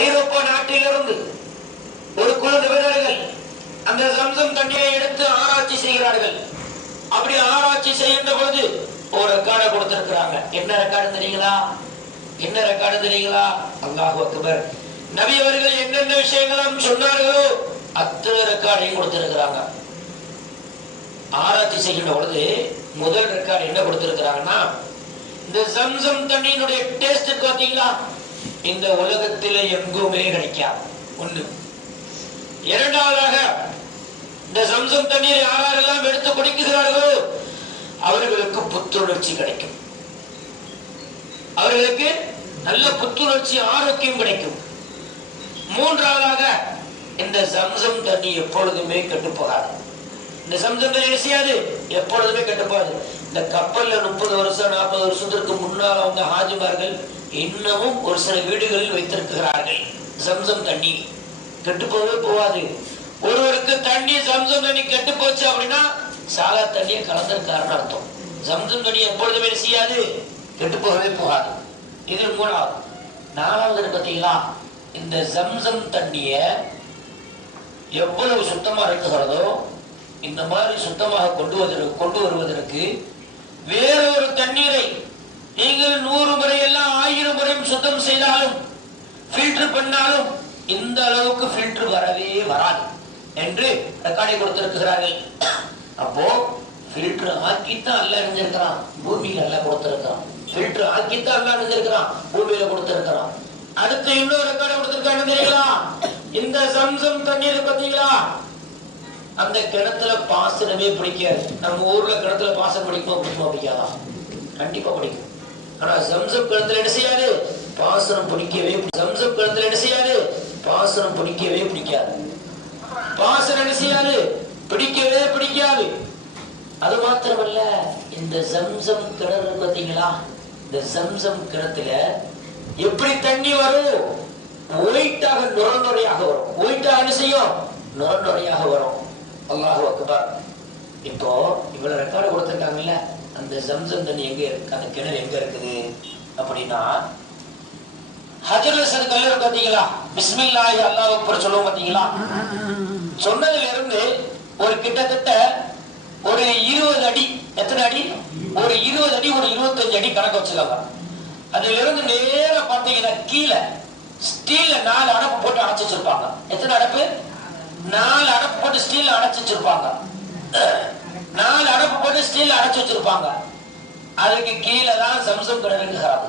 ஐரோப்பா நாட்டிலிருந்து ஒரு குழு நிபுணர்கள் அந்த சம்சம் தண்ணீரை எடுத்து ஆராய்ச்சி செய்கிறார்கள். அப்படி ஆராய்ச்சி செய்கின்ற பொழுது ஒரு ரெக்கார்டை கொடுத்திருக்கிறாங்க. என்ன ரெக்கார்டு தெரியுங்களா? என்ன ரெக்கார்டு தெரியுங்களா? அல்லாஹ் அக்பர். நபி அவர்கள் என்னென்ன விஷயங்களும் சொன்னார்களோ அத்தனை ரெக்கார்டையும் கொடுத்திருக்கிறாங்க. ஆராய்ச்சி செய்கின்ற பொழுது முதல் ரெக்கார்டு என்ன கொடுத்திருக்கிறாங்கன்னா இந்த சம்சம் தண்ணியினுடைய டேஸ்ட் பார்த்தீங்களா? இந்த உலகத்தில் எங்குமே கிடைக்காது. ஒண்ணு. இரண்டாவதாக இந்த சம்சம் தண்ணீரை யாரெல்லாம் எடுத்து குடிக்கிறார்களோ அவர்களுக்கு புத்துணர்ச்சி கிடைக்கும். அவர்களுக்கு நல்ல புத்துணர்ச்சி ஆரோக்கியம் கிடைக்கும். மூன்றாவதாக இந்த சம்சம் தண்ணி எப்பொழுதுமே கெட்டு போகாது. இந்த சம்சம் தண்ணி செய்யாது? எப்பொழுதுமே கெட்டு போகாது. இந்த கப்பல்ல முப்பது வருஷம் நாற்பது வருஷத்திற்கு முன்னால் வந்த ஹாஜிமார்கள் இன்னமும் ஒரு சில வீடுகளில் வைத்திருக்கிறார்கள். சம்சம் தண்ணி. கெட்டு போகவே போகாது. ஒருவருக்கு தண்ணி சம்சம் தண்ணி கெட்டு போச்சு அப்படின்னா சாலா தண்ணியை கலந்திருக்காருன்னு அர்த்தம். சம்சம் தண்ணி எப்பொழுதுமே செய்யாது? கெட்டு போகவே போகாது. இது மூணாவது. நாலாவது பார்த்தீங்களா? இந்த சம்சம் தண்ணிய எவ்வளவு சுத்தமாக இருக்குகிறதோ இந்த மாதிரி சுத்தமாக கொண்டு வருவதற்கு கொண்டு வருவதற்கு வேறொரு தண்ணீரை நீங்கள் நூறு முறை எல்லாம் ஆயிரம் முறையும் சுத்தம் செய்தாலும் ஃபில்டர் பண்ணாலும் இந்த அளவுக்கு ஃபில்டர் வரவே வராது என்று ரெக்கார்டை கொடுத்திருக்கிறார்கள். அப்போ ஃபில்டர் ஆக்கித்தான் அல்ல அறிஞ்சிருக்கிறான். பூமியில அல்ல கொடுத்திருக்கிறான். ஃபில்டர் ஆக்கித்தான் அல்ல அறிஞ்சிருக்கிறான். பூமியில கொடுத்திருக்கிறான். அடுத்து இன்னொரு ரெக்கார்டை கொடுத்திருக்காங்க தெரியுங்களா? இந்த சம்சம் தண்ணீர் பார்த்தீங்களா? அந்த கிணத்துல பாசனமே பிடிக்காது. நம்ம ஊர்ல கிணத்துல பாசம் பிடிக்குமா? பிடிக்குமா? பிடிக்காதா? கண்டிப்பா பிடிக்கும். ஆனா சம்சப் கிணத்துல என்ன செய்யாது? பாசனம் பிடிக்கவே சம்சப் கிணத்துல என்ன செய்யாது? பாசனம் பிடிக்கவே பிடிக்காது. பாசனம் என்ன செய்யாது? பிடிக்கவே பிடிக்காது. அது மாத்திரமல்ல இந்த சம்சம் கிணறு பார்த்தீங்களா இந்த சம்சம் கிணத்துல எப்படி தண்ணி வரும்? ஒயிட்டாக நுர வரும். ஒயிட்டாக என்ன செய்யும்? நுரநுரையாக வரும். அல்லாஹு அக்பர். இப்போ இவ்வளவு ரெக்கார்டு கொடுத்திருக்காங்கல்ல? அந்த ஜம்சம் தண்ணி எங்க இருக்கு? அந்த கிணறு எங்க இருக்குது? அப்படின்னா ஹஜர் அசத் கல்லூரி பாத்தீங்களா பிஸ்மில்லாஹி அல்லாஹ் அக்பர் சொல்லுவோம் பாத்தீங்களா சொன்னதுல இருந்து ஒரு கிட்டத்தட்ட ஒரு இருபது அடி எத்தனை அடி? ஒரு இருபது அடி ஒரு இருபத்தஞ்சு அடி கணக்கு வச்சுக்காங்க அதுல இருந்து நேர பாத்தீங்கன்னா கீழே ஸ்டீல்ல நாலு அடப்பு போட்டு அடைச்சு வச்சிருப்பாங்க. எத்தனை அடப்பு? நாலு அடப்பு போட்டு ஸ்டீல்ல அடைச்சு வச்சிருப்பாங்க. நாலு அடப்பு ஸ்டீல் அடைச்சு வச்சிருப்பாங்க. அதுக்கு கீழே தான் சம்சம் கிணறுங்கிறாங்க